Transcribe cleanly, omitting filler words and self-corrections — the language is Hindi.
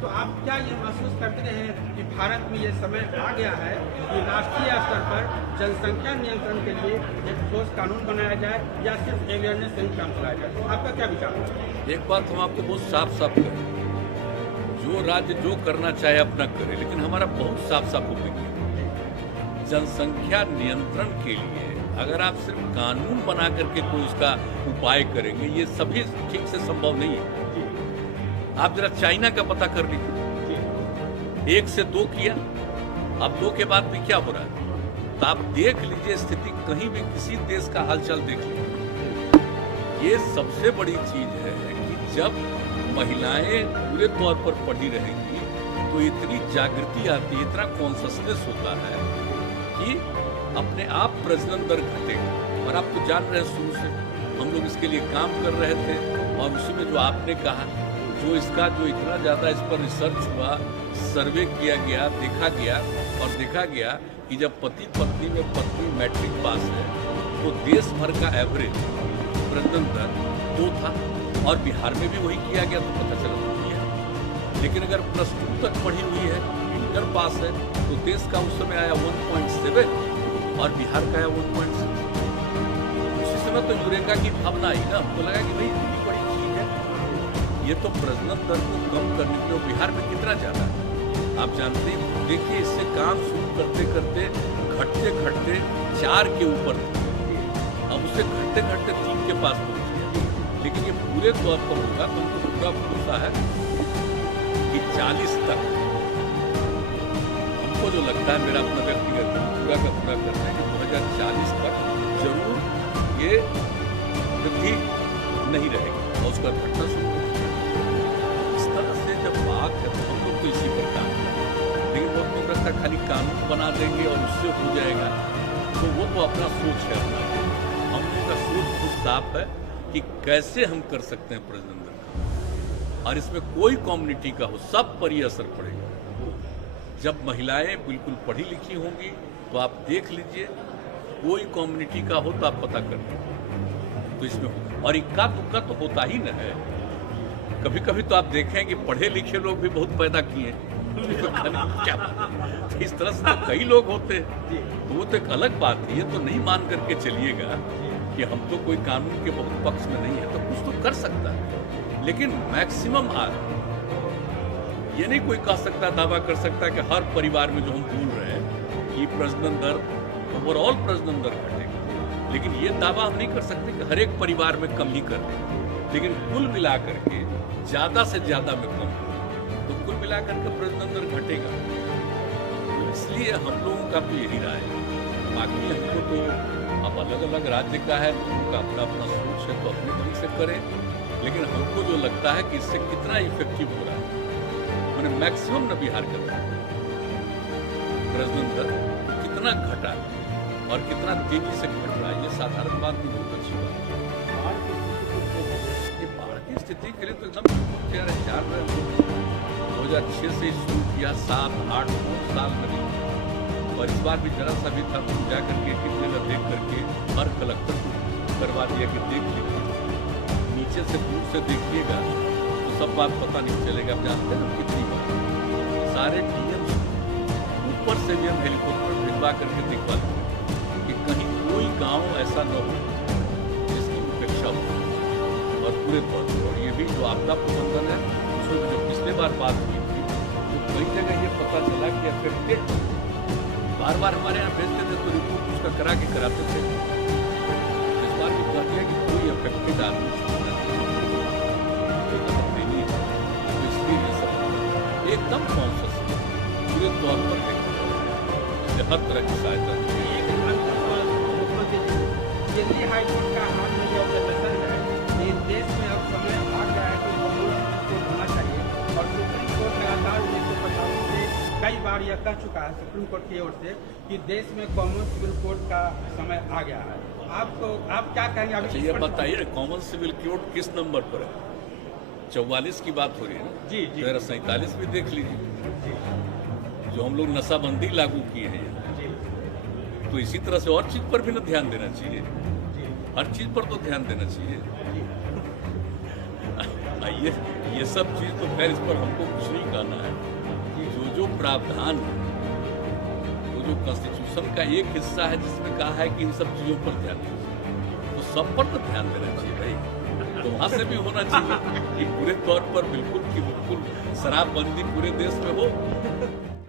तो आप क्या ये महसूस करते हैं कि भारत में ये समय आ गया है कि राष्ट्रीय स्तर पर जनसंख्या नियंत्रण के लिए एक ठोस कानून बनाया जाए या सिर्फ अवेयरनेस से ही काम चलाया जाए? आपका क्या विचार है? एक बात हम आपको बहुत साफ साफ करें, जो राज्य जो करना चाहे अपना करे, लेकिन हमारा बहुत साफ साफ ओपिनियन है। जनसंख्या नियंत्रण के लिए अगर आप सिर्फ कानून बना करके कोई उसका उपाय करेंगे, ये सभी ठीक से संभव नहीं है। आप जरा चाइना का पता कर लीजिए, 1 से 2 किया, अब 2 के बाद भी क्या हो रहा है। तो आप देख लीजिए स्थिति, कहीं भी किसी देश का हालचाल देख लीजिए। ये सबसे बड़ी चीज है कि जब महिलाएं पूरे तौर पर पढ़ी रहेंगी तो इतनी जागृति आती है, इतना कॉन्शसनेस होता है कि अपने आप प्रजनन दर घटेगा। और आप तो जान रहे हैं, शुरू से हम लोग इसके लिए काम कर रहे थे, और उसी में जो आपने कहा, जो इतना ज़्यादा इस पर रिसर्च हुआ, सर्वे किया गया, देखा गया कि जब पति पत्नी में पत्नी मैट्रिक पास है तो देश भर का एवरेज प्रजनन दर 2 था, और बिहार में भी वही किया गया, तो पता चला 2 किया। लेकिन अगर +2 तक पढ़ी हुई है, इंटर पास है, तो देश का उस समय आया 1.7 और बिहार का आया 1.6। उसी समय तो यूरेका की भावना आई ना, हमको लगा कि भाई इतनी बड़ी चीज है, ये तो प्रजनन दर को कम करने के लिए बिहार में कितना ज्यादा है आप जानते हैं। देखिए, इससे काम शुरू करते करते घटते घटते 4 के ऊपर, अब उसे घटते घटते 3 के पास पहुंच गया। लेकिन ये पूरे तौर पर होगा तो हमको पूरा भरोसा है कि 40 तक, हमको जो लगता है, मेरा अपना व्यक्तिगत पूरा का पूरा करना है कि 2040 तक जरूर ये वृद्धि नहीं रहेगी और उसका घटना शुरू होगी। इस तरह से जब बात है तो हम लोग तो इसी पर काम करें, लेकिन बहुत लोग लगता है खाली कानून बना देंगे और उससे हो जाएगा, तो वो तो अपना सोच है अपना। हम लोग का सोच बहुत साफ है कि कैसे हम कर सकते हैं प्रजनन दर का, और इसमें कोई कम्युनिटी का हो, सब पर ये असर पड़ेगा। जब महिलाएं बिल्कुल पढ़ी लिखी होंगी तो आप देख लीजिए, कोई कम्युनिटी का हो तो आप पता कर लीजिए, तो इसमें हो। और इक्का दुक्का तो होता ही न है, कभी कभी तो आप देखें कि पढ़े लिखे लोग भी बहुत पैदा किए तो क्या तो इस तरह से तो कई लोग होते हैं, तो वो तो एक अलग बात है। ये तो नहीं मान करके चलिएगा कि हम तो कोई कानून के बहुत पक्ष में नहीं है, तो कुछ तो कर सकता है, लेकिन मैक्सिमम ये नहीं कोई कह सकता, दावा कर सकता कि हर परिवार में जो हम बोल रहे हैं कि प्रजनन दर, ओवरऑल प्रजनन दर घटेगा, लेकिन ये दावा हम नहीं कर सकते कि हर एक परिवार में कम ही कर दें। लेकिन कुल मिलाकर के ज़्यादा से ज़्यादा में कम, तो कुल मिलाकर के प्रजनन दर घटेगा। तो इसलिए हम लोगों का तो यही राय है। बाकी हमको तो अब अलग अलग राज्य का है, लोगों का अपना अपना सोच है, तो अपने ढंग से करें, लेकिन हमको जो लगता है कि इससे कितना इफेक्टिव हो रहा है, मैंने मैक्सिमम न बिहार करता है, प्रजनन दर कितना घटा और कितना तेजी से घट रहा है, ये साधारण बात नहीं, बहुत अच्छी बात है। ये बाढ़ की स्थिति के लिए तो एकदम 2006 से शुरू किया, 7, 8, 9 साल लगे, और इस बार भी जरा सा भी था तो जा करके कितने का देख करके हर कलेक्टर को करवा दिया कि देख लीजिए, नीचे से दूर से देखिएगा तो सब बात पता नहीं चलेगा। आप जानते हैं ना कितनी बार सारे डीएम ऊपर से भी हम हेलीकॉप्टर भिजवा करके दिखवा दें कि कहीं कोई गांव ऐसा न हो जिसकी उपेक्षा हो, और पूरे तौर पर। और ये भी जो आपदा प्रबंधन है, उसमें जो पिछले बार बात हुई थी, तो कई जगह ये पता चला कि अफेक्टेड बार बार हमारे यहाँ भेजते थे तो रिपोर्ट उसका करा के कराते थे। इस बार भी कह दिया कि कोई अफेक्टेड आदमी एकदम कॉन्शियस पूरे तौर पर हर तरह की सहायता। दिल्ली हाईकोर्ट का हाल में ये ऑब्जर्वेशन है कि देश में अब समय आ गया है कि कॉमन सिविल कोर्ट होना चाहिए, और सुप्रीम कोर्ट लगातार 1950 से कई बार यह कह चुका है सुप्रीम कोर्ट की ओर से कि देश में कॉमन सिविल कोर्ट का समय आ गया है। आप क्या कहेंगे? अच्छा, ये बताइए कॉमन सिविल कोर्ट किस नंबर पर है? 44 की बात हो रही है ना? जी जी। 47 भी देख लीजिए, जो हम लोग नशाबंदी लागू किए हैं, तो इसी तरह से और चीज पर भी ना ध्यान देना चाहिए, हर चीज पर तो ध्यान देना चाहिए। ये सब चीज तो खैर इस पर हमको कुछ नहीं कहना है। जो प्रावधान है, जो कॉन्स्टिट्यूशन का एक हिस्सा है जिसमें कहा है कि इन सब चीजों पर ध्यान दीजिए, तो सब पर तो ध्यान देना चाहिए भाई। तो वहां से भी होना चाहिए कि पूरे तौर पर बिल्कुल शराबबंदी पूरे देश में हो।